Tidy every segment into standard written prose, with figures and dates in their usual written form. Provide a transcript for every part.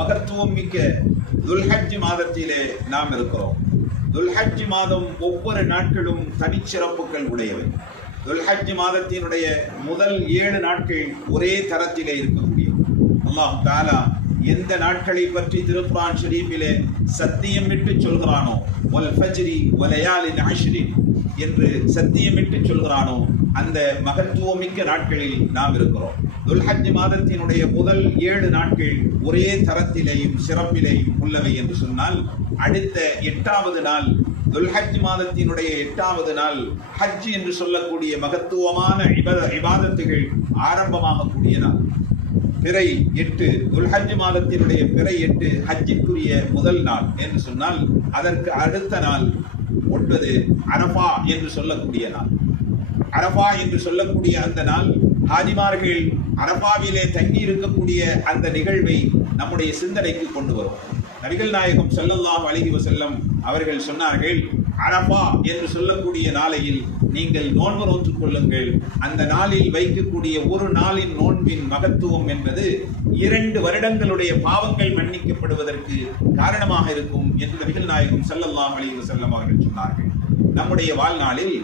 மகத்துவம் மிக்க துல்ஹஜ் மாதத்திலே நாம் இருக்கிறோம். துல்ஹஜ் மாதம் ஒவ்வொரு நாட்களும் தனிச்சிறப்புகள் உடையவை. துல்ஹஜ் மாதத்தினுடைய முதல் 7 நாட்கள் ஒரே தரத்திலே இருக்கக்கூடிய அல்லாஹ் தஆலா எந்த நாட்களை பற்றி திருக்குர்ஆன் ஷரீஃபிலே சத்தியமிட்டு சொல்கிறானோ, வல் ஃபஜ்ரி வலயாலின் அஷ்ரின் என்று சத்தியமிட்டு சொல்கிறானோ, அந்த மகத்துவமிக்க நாட்களில் நாம் இருக்கிறோம். துல்ஹஜ் மாதத்தினுடைய முதல் 7 நாட்கள் ஒரே தரத்திலேயும் சிறப்பிலேயும் உள்ளவை என்று சொன்னால், அடுத்த 8வது நாள் துல்ஹஜ் மாதத்தினுடைய 8வது நாள் ஹஜ் என்று சொல்லக்கூடிய மகத்துவமான இபாதத்துகள் ஆரம்பமாகக்கூடிய நாள். பிறை 8 துல்ஹஜ் மாதத்தினுடைய பிறை 8 ஹஜ்ஜிற்குரிய முதல் நாள் என்று சொன்னால், அதற்கு அடுத்த நாள் 9 அரஃபா என்று சொல்லக்கூடிய நாள். அரஃபா என்று சொல்லக்கூடிய அந்த நாள் ஹாஜிமார்கள் அரஃபாவிலே தங்கி இருக்கக்கூடிய அந்த நிகழ்வை நம்முடைய சிந்தனைக்கு கொண்டு வரும். நபிகள் நாயகம் ஸல்லல்லாஹு அலைஹி வஸல்லம் அவர்கள் சொன்னார்கள், அரஃபா என்று சொல்லக்கூடிய நாளையில் நீங்கள் நோன்பு நோற்றுக் கொள்ளுங்கள். அந்த நாளில் வைக்கக்கூடிய ஒரு நாளின் நோன்பின் மகத்துவம் என்பது 2 வருடங்களுடைய பாவங்கள் மன்னிக்கப்படுவதற்கு காரணமாக இருக்கும் என்று நபிகள் நாயகம் ஸல்லல்லாஹு அலைஹி வஸல்லம் அவர்கள் சொன்னார்கள். நம்முடைய வாழ்நாளில்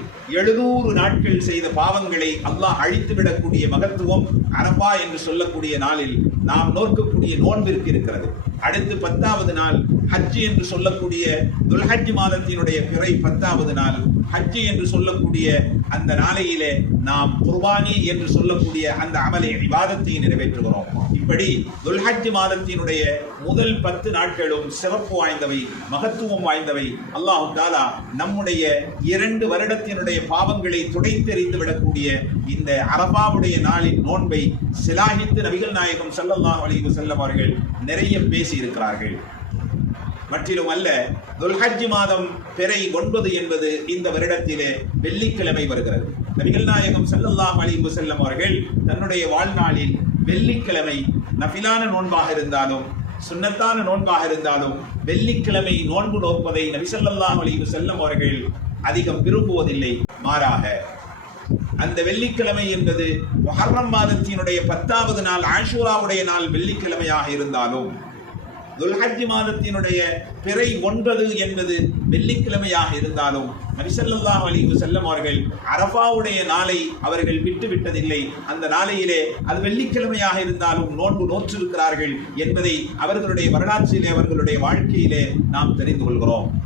700 நாட்கள் செய்த பாவங்களை அல்லாஹ் அழித்துவிடக்கூடிய மகத்துவம் அரஃபா என்று சொல்லக்கூடிய நாளில் நாம் நோக்கக்கூடிய நோன்பிற்கு இருக்கிறது. அடுத்து 10வது நாள் ஹஜ் என்று சொல்லக்கூடிய துல்ஹஜ் மாதத்தினுடைய பிறை 10வது நாள் ஹஜ் என்று சொல்லக்கூடிய அந்த நாளையிலே நாம் குர்பானி என்று சொல்லக்கூடிய அந்த அமலை இபாதத்தை நிறைவேற்றுகிறோம். இப்படி துல்ஹஜ் மாதத்தினுடைய முதல் 10 நாட்களும் சிறப்பு வாய்ந்தவை, மகத்துவம் வாய்ந்தவை. அல்லாஹ் தஆலா நம்முடைய 2 வருடத்தினுடைய பாவங்களை துடைத்தெறிந்து விடக்கூடிய இந்த அரஃபாவுடைய நாளின் நோன்பை சிலாகித்து நபிகள் நாயகம் ஸல்லல்லாஹு அலைஹி வஸல்லம் அவர்கள் நிறைய பேசி இருக்கிறார்கள். மற்றிலும் அல்ல, துல்ஹஜ் மாதம் பிறை 9 என்பது இந்த வருடத்திலே வெள்ளிக்கிழமை வருகிறது. நபிகள் நாயகம் ஸல்லல்லாஹு அலைஹி வஸல்லம் அவர்கள் தன்னுடைய வாழ்நாளில் வெள்ளிக்கிழமை நஃபிலான நோன்பாக இருந்தாலும் சுன்னத்தான நோன்பாக இருந்தாலும் வெள்ளிக்கிழமை நோன்பு நோற்பதை நபி ஸல்லல்லாஹு அலைஹி வஸல்லம் அவர்கள் அதிகம் விரும்புவதில்லை. மாறாக அந்த வெள்ளிக்கிழமை என்பது முஹர்ரம் மாதத்தினுடைய 10வது நாள் ஆஷூராவுடைய நாள் வெள்ளிக்கிழமையாக இருந்தாலும், துல்ஹஜ் மாதத்தினுடைய பிறை 9 என்பது வெள்ளிக்கிழமையாக இருந்தாலும், நபி ஸல்லல்லாஹு அலைஹி வஸல்லம் அவர்கள் அரஃபாவுடைய நாளை அவர்கள் விட்டுவிட்டதில்லை. அந்த நாளையிலே அது வெள்ளிக்கிழமையாக இருந்தாலும் நோன்பு நோற்றிருக்கிறார்கள் என்பதை அவர்களுடைய வரலாற்றிலே அவர்களுடைய வாழ்க்கையிலே நாம் தெரிந்து கொள்கிறோம்.